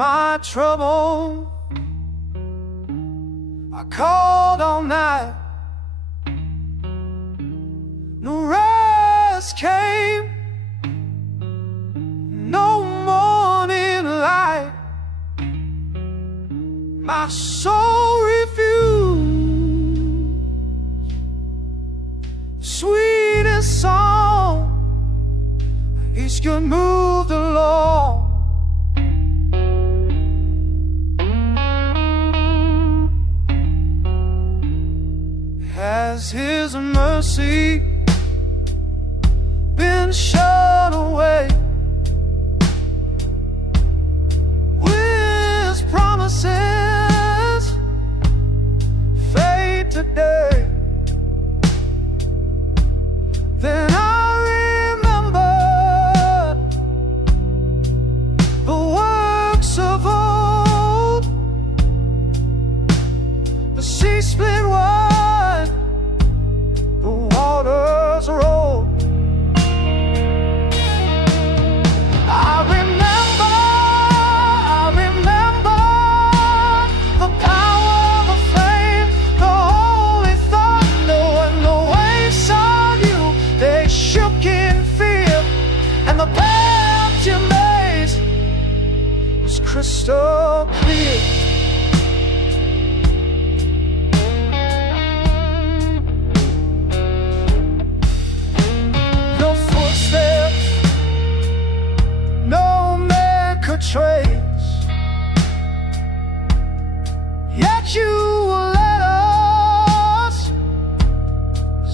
my trouble. I called all night, no rest came, no morning light. My soul refused the sweetest song each could move along. Has His mercy been shut away? Will His promises fade today? Then I remember the works of old, the sea split wide, the waters roll. I remember the power of the flame, the holy thunder, and the waves on you, they shook in fear, and the path you made was crystal clear. No man could trace, yet you led us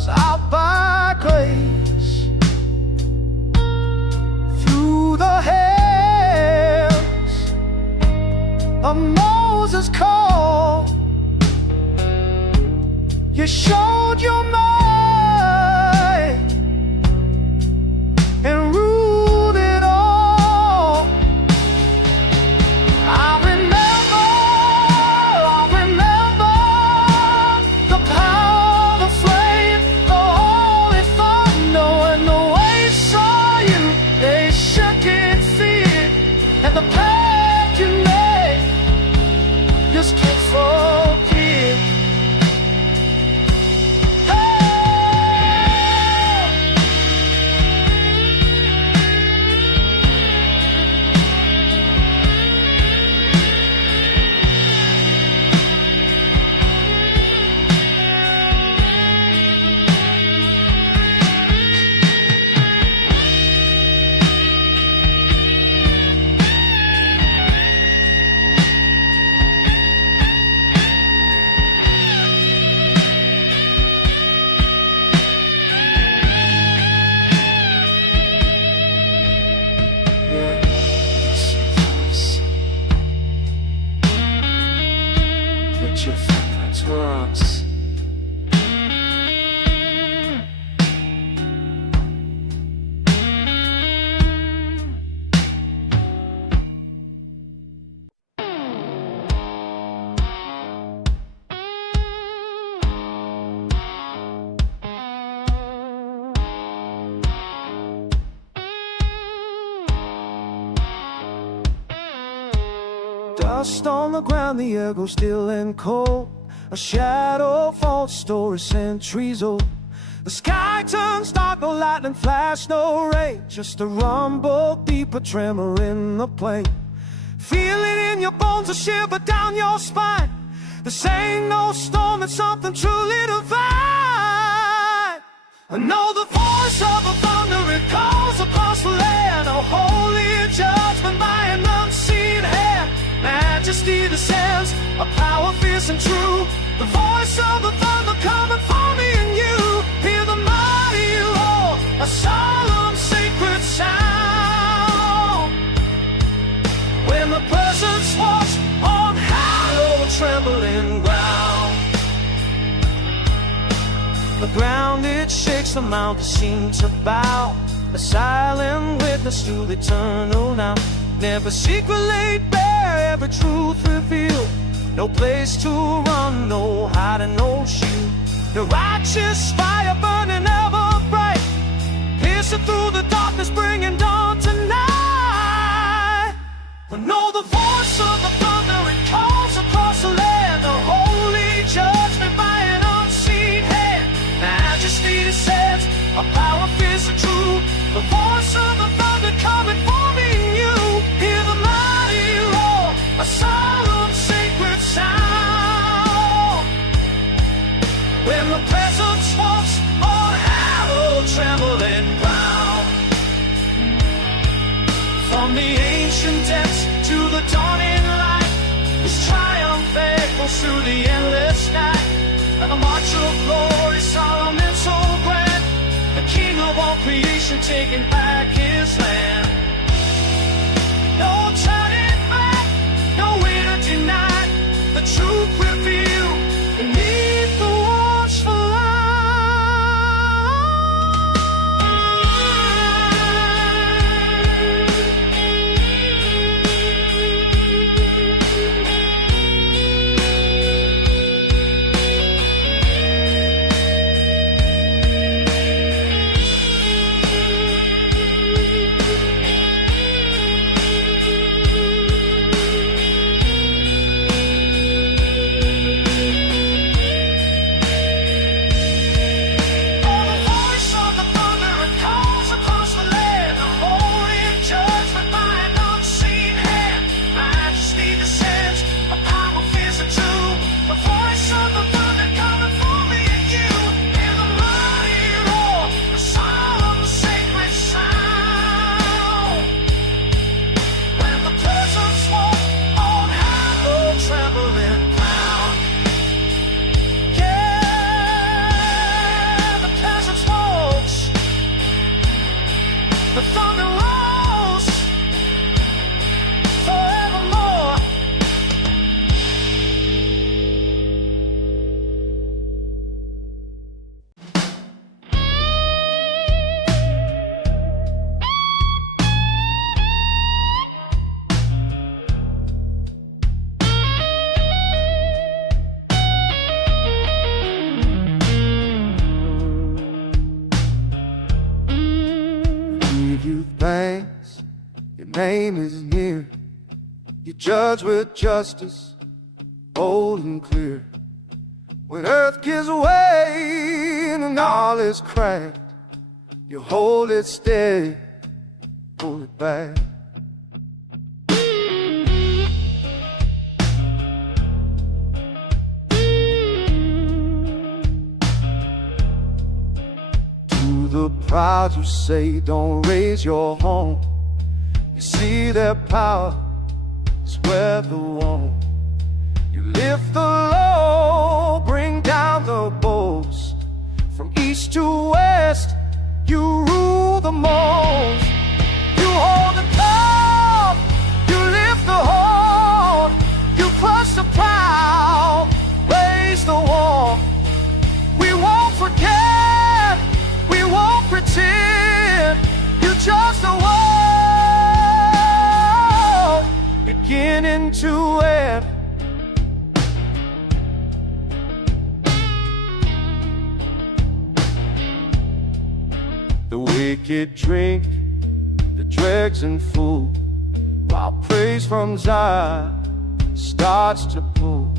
out by grace through the hands of Moses' call. You showed your might and ruled it all. I remember the power of the flame, the holy thunder, and the waves saw you, they shook in fear, and the path you made just can't forgive. Put your footprints were us. Dust on the ground, the air goes still and cold. A shadow falls, story centuries old. The sky turns dark, no lightning flash, no rain, just a rumble deep, a tremor in the plain. Feel it in your bones, a shiver down your spine. This ain't no storm, it's something truly divine. I know the voice of the thunder, it calls across the land, a holy judgment by an unseen hand. Majesty descends, a power fierce and true. The voice of the thunder coming for me and you. Hear the mighty roar, a solemn sacred sound. When the presence walks on hallowed trembling ground. The ground it shakes, the mountains seem to bow. A silent witness to the eternal now. Never secret laid bare, every truth revealed. No place to run, no hiding, no shield. The righteous fire burning ever bright, piercing through the darkness, bringing dawn tonight. Know the voice of the thunder, it calls across the land, the holy judgment by an unseen hand. Majesty descends, a power fierce and true. The voice of the thunder coming, forming you. Hear the mighty roar, a solemn sacred sound. When the presence walks on hallowed trembling ground. From the ancient depths to the dawning light, His triumph echoes through the endless night. And the march of glory, solemn and so grand, the King of all creation taking back His land. No turning back, no way to deny the truth revealed beneath the watchful eye. The thunder rolls forevermore. You thanks, your name is near. You judge with justice, bold and clear. When earth gives way and all is cracked, you hold it steady, hold it back. The proud who say don't raise your home, you see their power is where the one. You lift the low, bring down the boast. From east to west, you rule the most. You hold the proud, you lift the whole. You crush the proud, raise the wall. We won't forget, we won't pretend. You just a world beginning to end. The wicked drink the dregs and full, while praise from Zion starts to pull.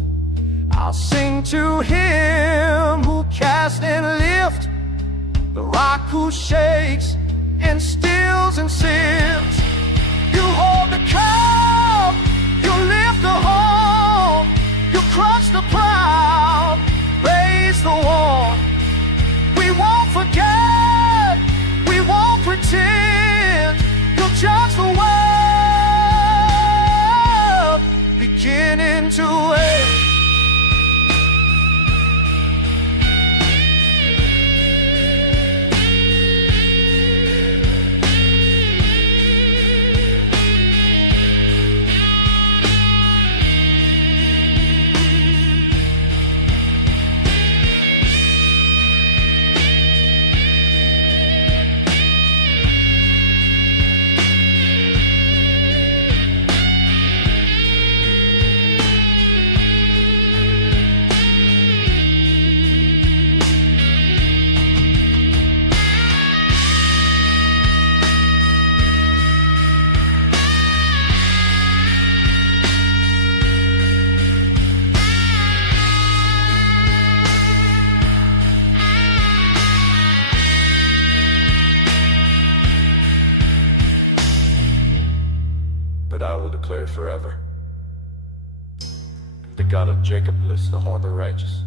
I'll sing to Him who cast and lift, the rock who shakes and stills and sifts. You hold the cup, you lift the whole. You crush the proud, raise the war. We won't forget, we won't pretend. You'll judge the world beginning to end. declared forever. The God of Jacob lifts the horn of the righteous.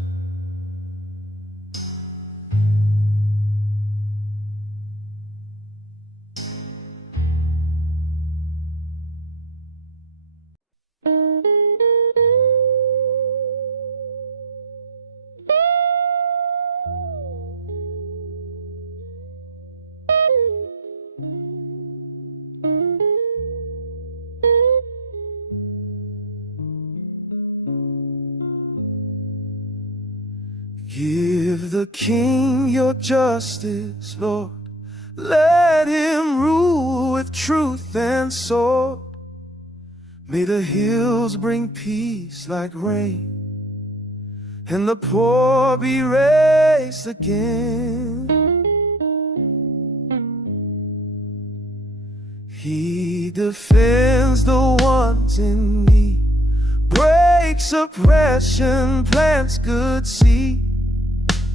Give the King your justice, Lord. Let him rule with truth and sword. May the hills bring peace like rain, and the poor be raised again. He defends the ones in need, breaks oppression, plants good seed.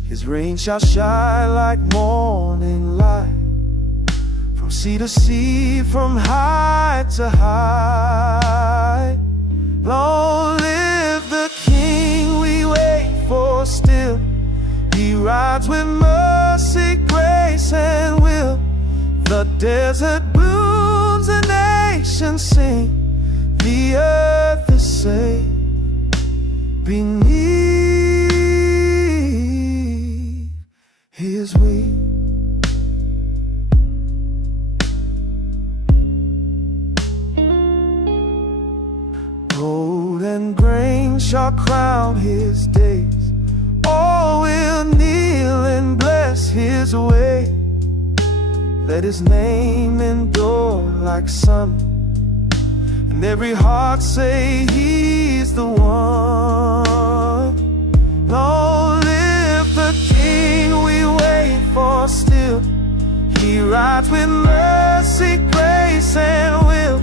His rain shall shine like morning light, from sea to sea, from high to high. Long live the King we wait for still. He rides with mercy, grace, and will. The desert blooms, the nations sing. The earth is safe beneath his wing. Gold and grain shall crown his days. All will kneel and bless his way. Let his name endure like sun, and every heart say he's the one. Long live the King we wait for still. He rides with mercy, grace, and will.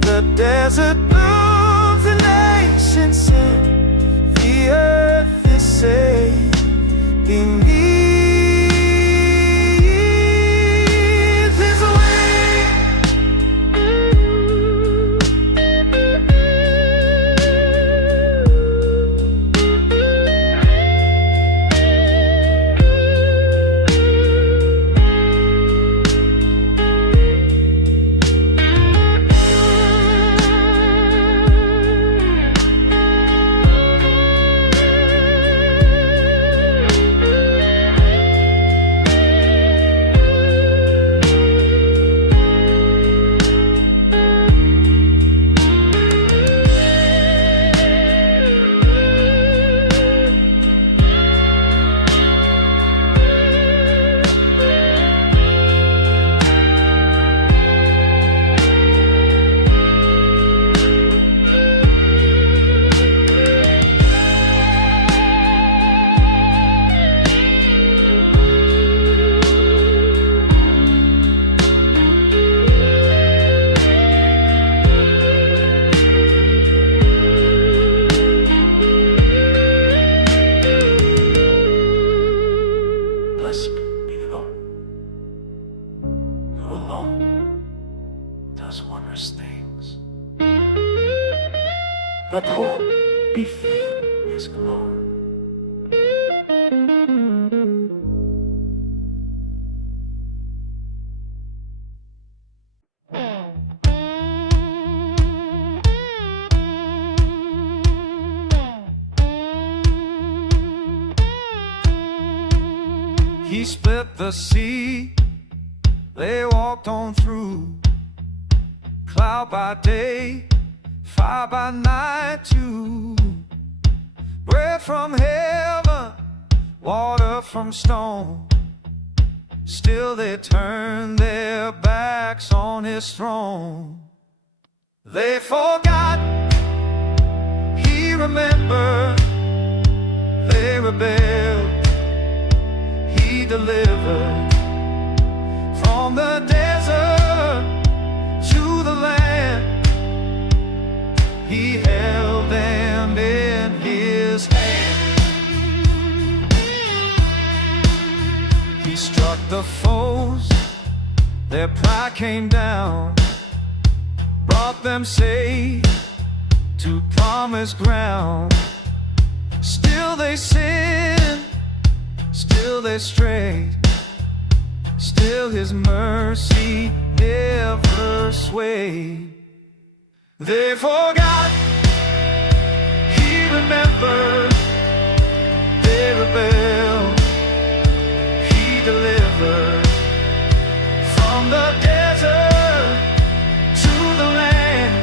The desert blooms, the nations sing. The earth is safe beneath his wing. Blessed be the Lord, who alone does wondrous things. Let hope be filled with his glory. He split the sea, they walked on through. Cloud by day, fire by night too. Bread from heaven, water from stone. Still they turned their backs on his throne. They forgot, he remembered. They rebelled, he delivered. From the desert to the land, he held them in his hand. He struck the foes, their pride came down. Brought took them safe to promised ground. Still they sinned, still they strayed, still his mercy never swayed. They forgot, he remembered. They rebelled, he delivered. From the desert to the land,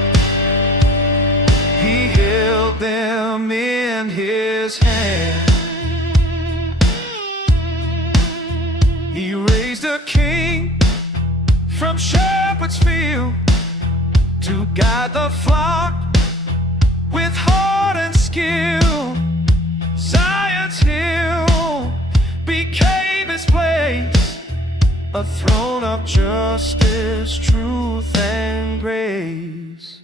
he held them in his hand. He raised a king from shepherd's field to guide the flock with heart and skill. Zion's hill became his place, a throne of justice, truth, and grace.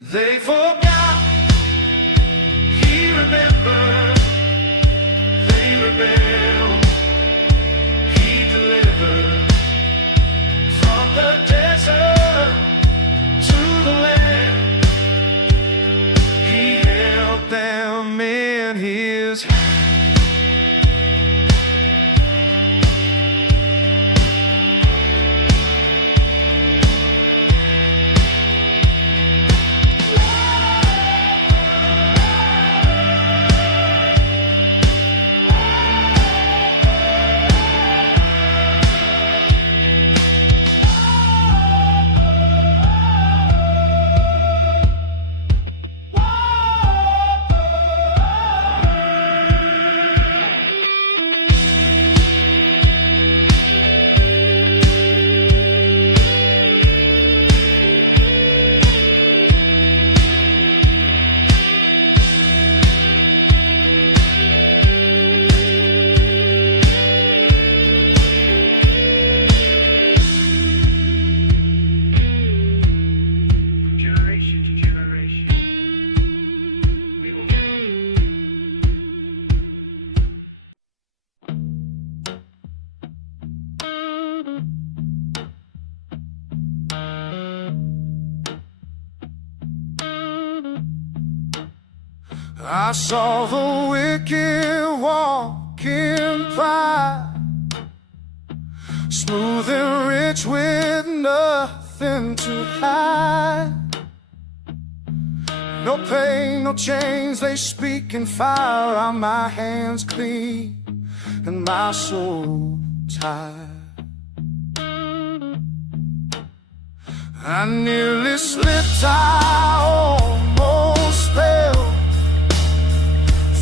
They forgot, he remembered. They rebelled, he delivered. From the desert to the land, he held them in his hand. I saw the wicked walking by, smooth and rich with nothing to hide. No pain, no chains, they speak in fire. Are my hands clean and my soul tied? I nearly slipped, I almost fell.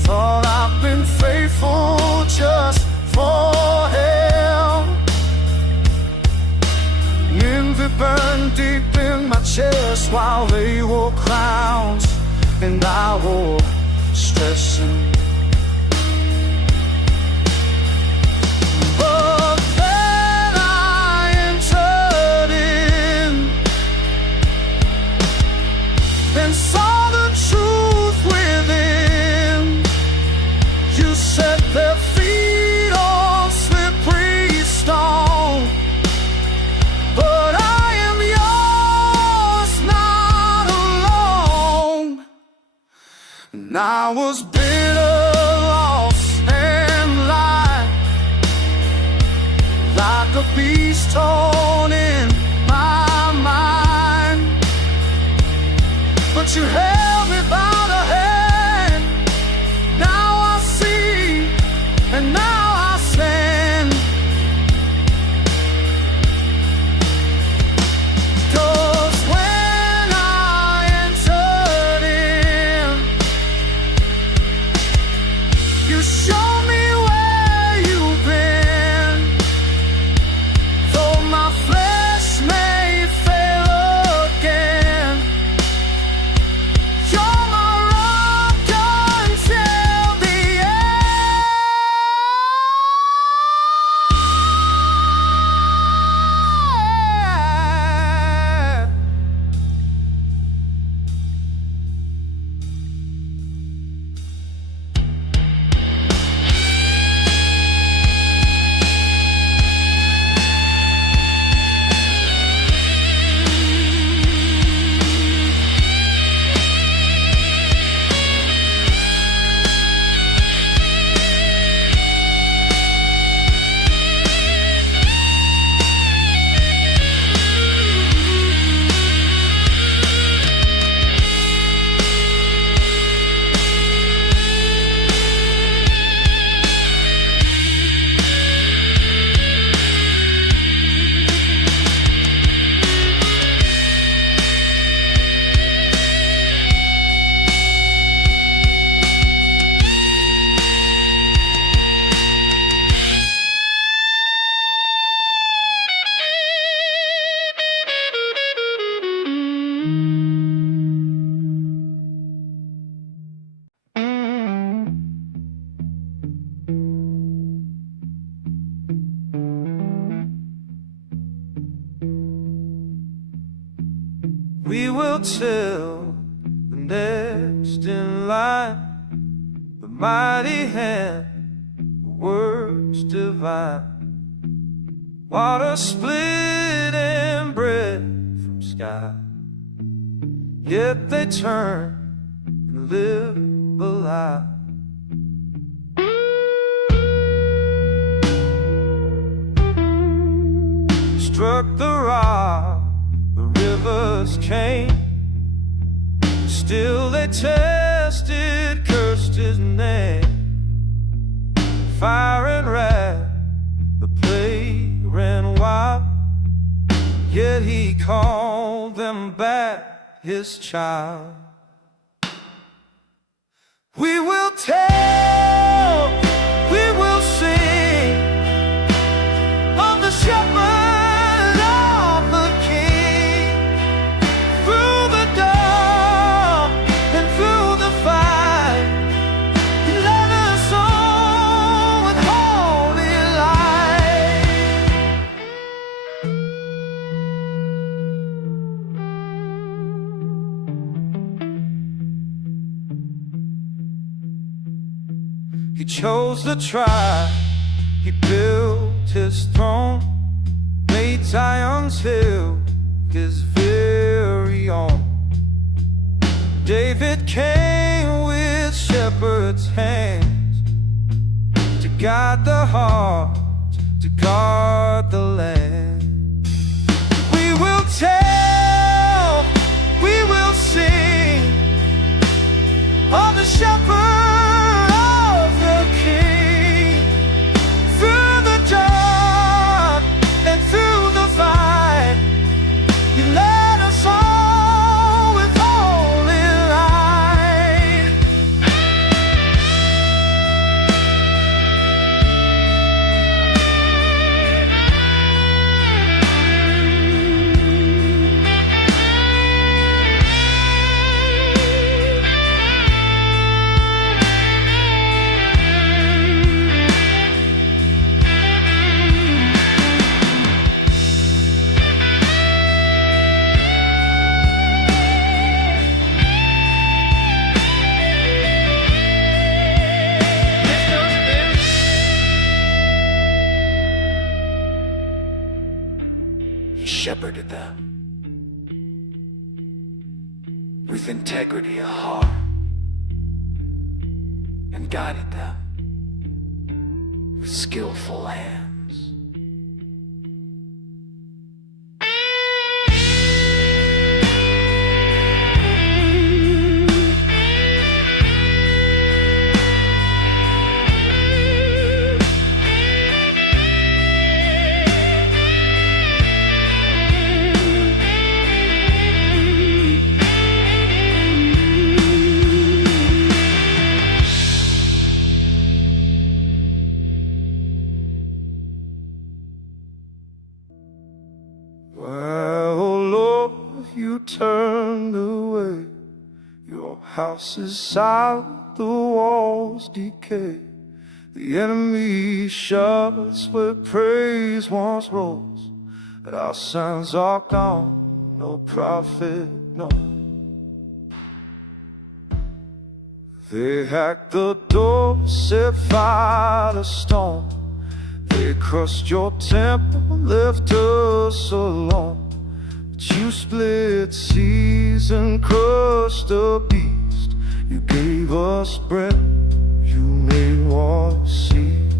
Thought I've been faithful just for hell. Envy burned deep in my chest while they wore crowns and I wore stressing. But then I entered in and saw the truth within. You set their feet on slippery stone, but I am yours, not alone. And I was bitter, lost, and lied, like a beast torn in my mind. But you held me by the hand. Now I see, and now I stand. 'Cause when I entered in, you showed me where you've been. Though my we will tell the next in line. The mighty hand, words divine. Water split and bread from sky, yet they turn and live a lie. Struck the rock, the rivers came. Still they tested, cursed his name. Fire and wrath, the plague ran wild, yet he called them back his child. We will tell, we will sing of the shepherd of the king. Through the dark and through the fight, he led us on with holy light. He chose the tribe, he built his throne, made Zion's hill his very own. David came with shepherd's hands to guide the heart, to guard the land. We will tell, we will sing of the shepherd of the king. Through the dark and through the fight, he led us all with holy light. He shepherded them with integrity of heart and guided them with skillful hands. Well, oh Lord, you turned away. Your house is silent, the walls decay. The enemy shuts where praise once rose. But our sons are gone, no prophet, no. They hacked the door, set fire to stone. They crushed your temple, left us alone. But you split seas and crushed the beast. You gave us breath, you made water cease.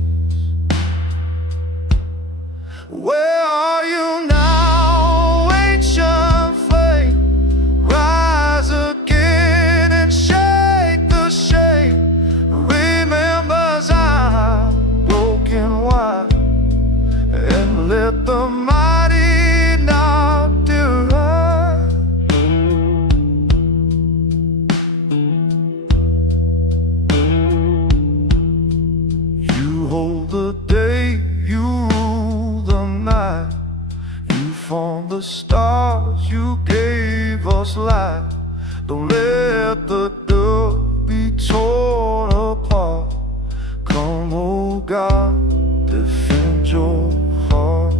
Where are you now, ancient flame? Rise again and shake the shame. Remember Zion, broken wide, and let the mighty not derive. You hold the day, you rule the night. You formed the stars, you gave us light. Don't let the dirt be torn apart. Come, oh God, defend your heart.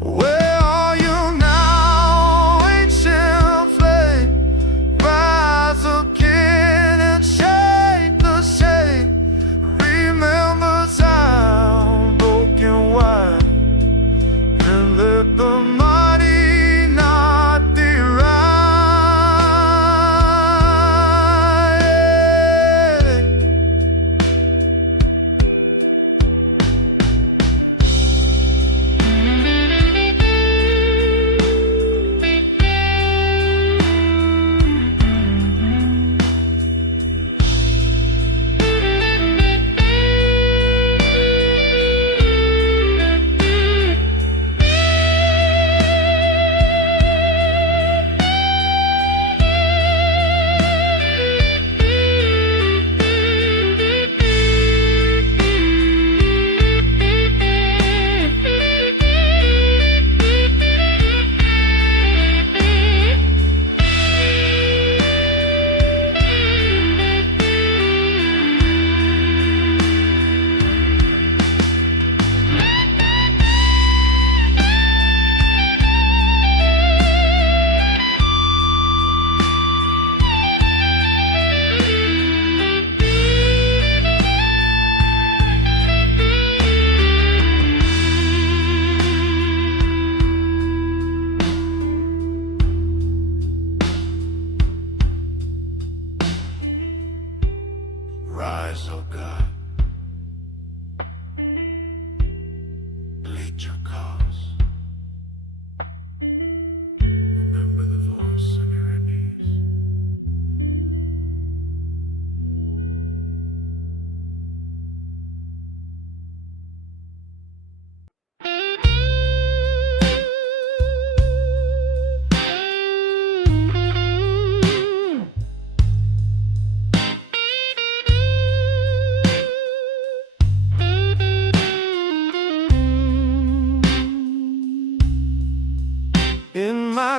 Where are you now?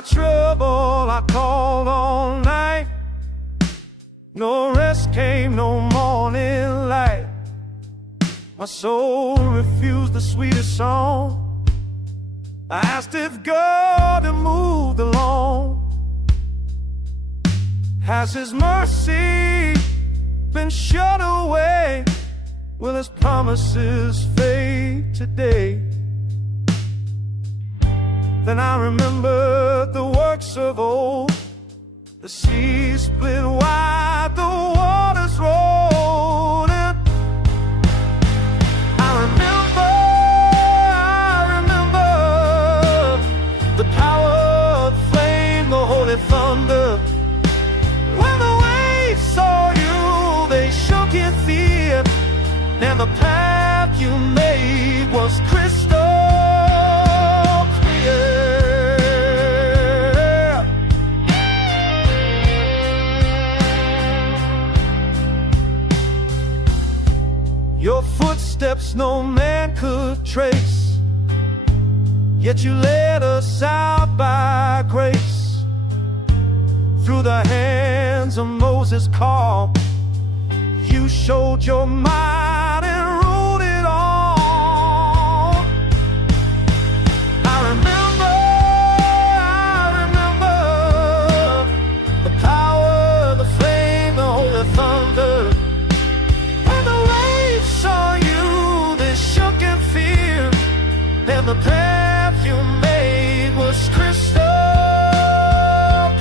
my trouble I called all night. No rest came, no morning light. My soul refused the sweetest song. I asked if God had moved along. Has His mercy been shut away? Will His promises fade today? Then I remembered the works of old. The sea split wide, the waters rolled, and I remember the power of flame, the holy thunder. When the waves saw you, they shook in fear, and the path you made was crystal clear. Your footsteps no man could trace, yet you led us out by grace. Through the hands of Moses' calm, you showed your might and ruled it all. I remember the power, the flame, the holy thunder. When the waves saw you, they shook in fear, and the path you made was crystal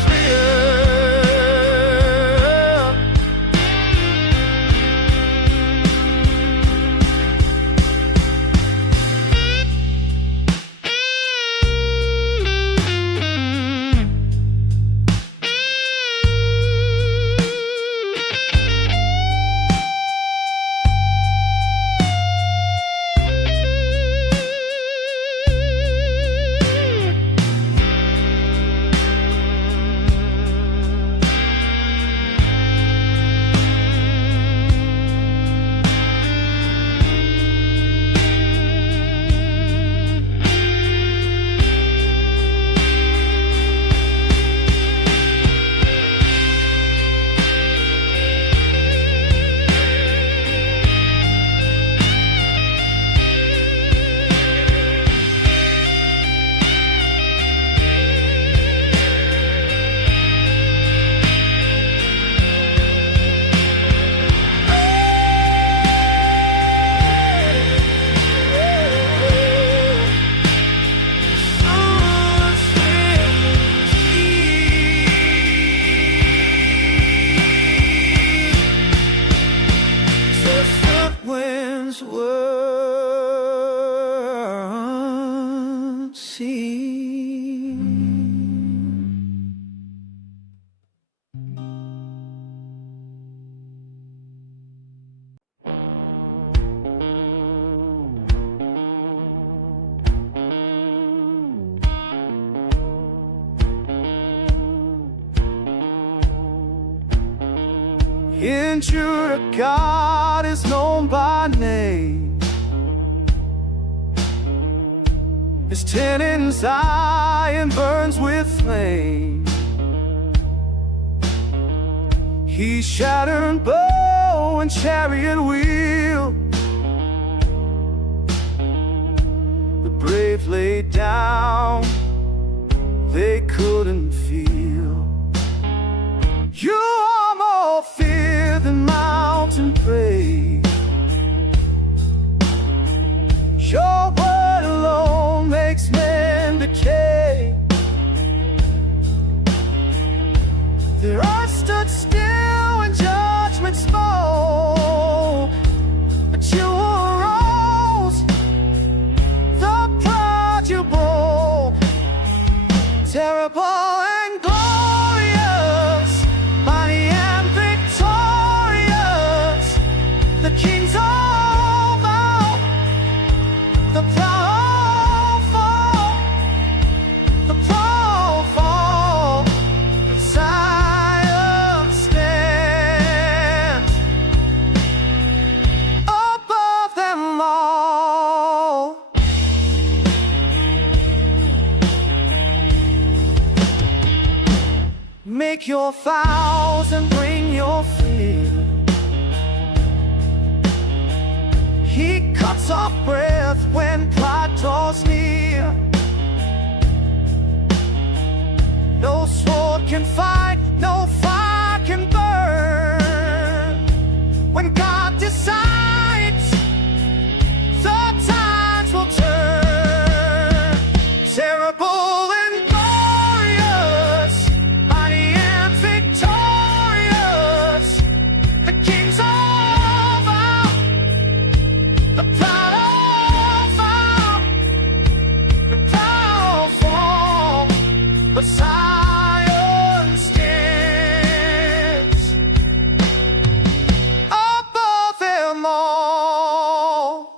clear. Winds were seen. In Judah, God is known by name. His tent in Zion burns with flame. He shattered bow and chariot wheel. The brave laid down, they couldn't feel. You are more fear than mountain brave. Your word alone makes men decay. Their eyes stood still when judgment spoke, but you arose, the pride you broke. Terrible and glorious, mighty and victorious, the kings all bow, the proud all fall, the proud fall, but Zion stands above them all. take your vows and bring your fear. He cuts off breath when pride draws near. No sword can fight, no fire can burn. When God decides, the tides will turn. Terrible and glorious, mighty and victorious, the kings over, the proud over, the powerful, but Zion stands above them all.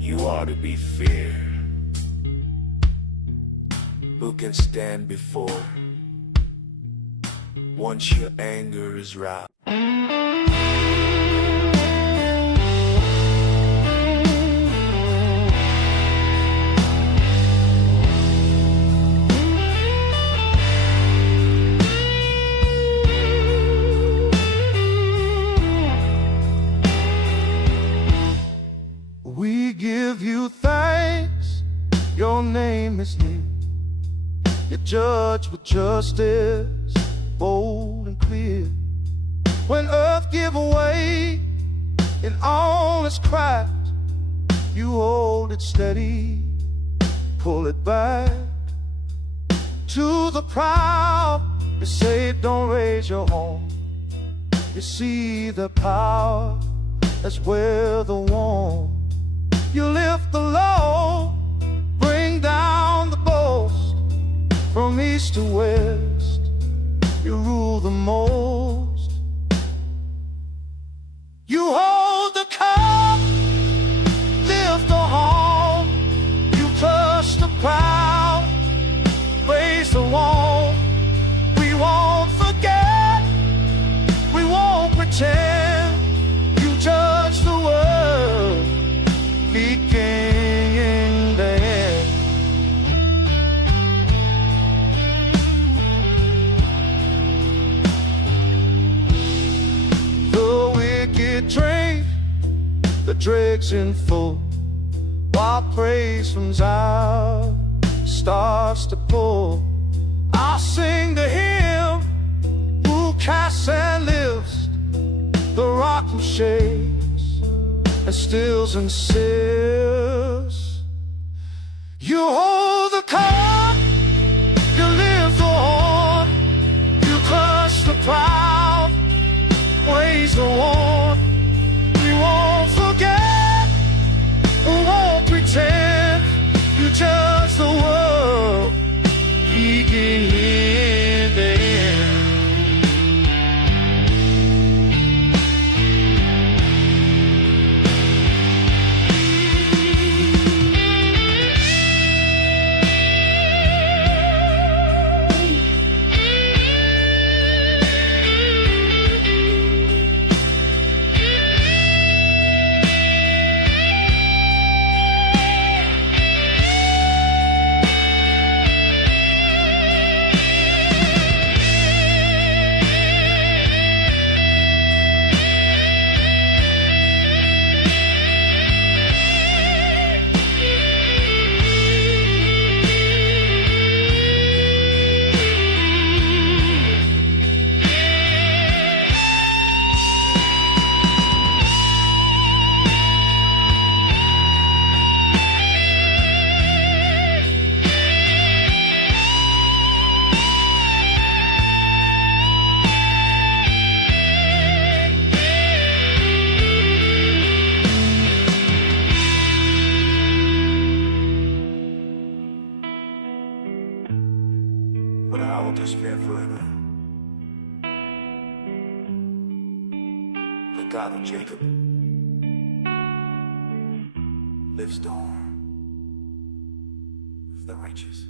You are to be feared. Who can stand before once your anger is roused? We give you thanks, your name is near. You judge with justice, bold and clear. When earth give way in all its craft, you hold it steady, pull it back. To the proud, you say don't raise your home. You see the power that's where the warm. You lift the low, bring down the boast. From east to west, you rule the most. You hold the cup, lift the horn. You crush the proud, raise the wall. We won't forget, we won't pretend. You judge the world, beginning the end. The wicked drink the dregs in full, while praise from Zion starts to pull. I'll sing to him who casts and lifts the rock who shakes and stills and sifts. You hold the cup, you lift the horn. You crush the proud, raise the warn. We won't forget, we won't pretend. You judge the world, begin the end. but I will despair forever. The God of Jacob lives dawn of the righteous.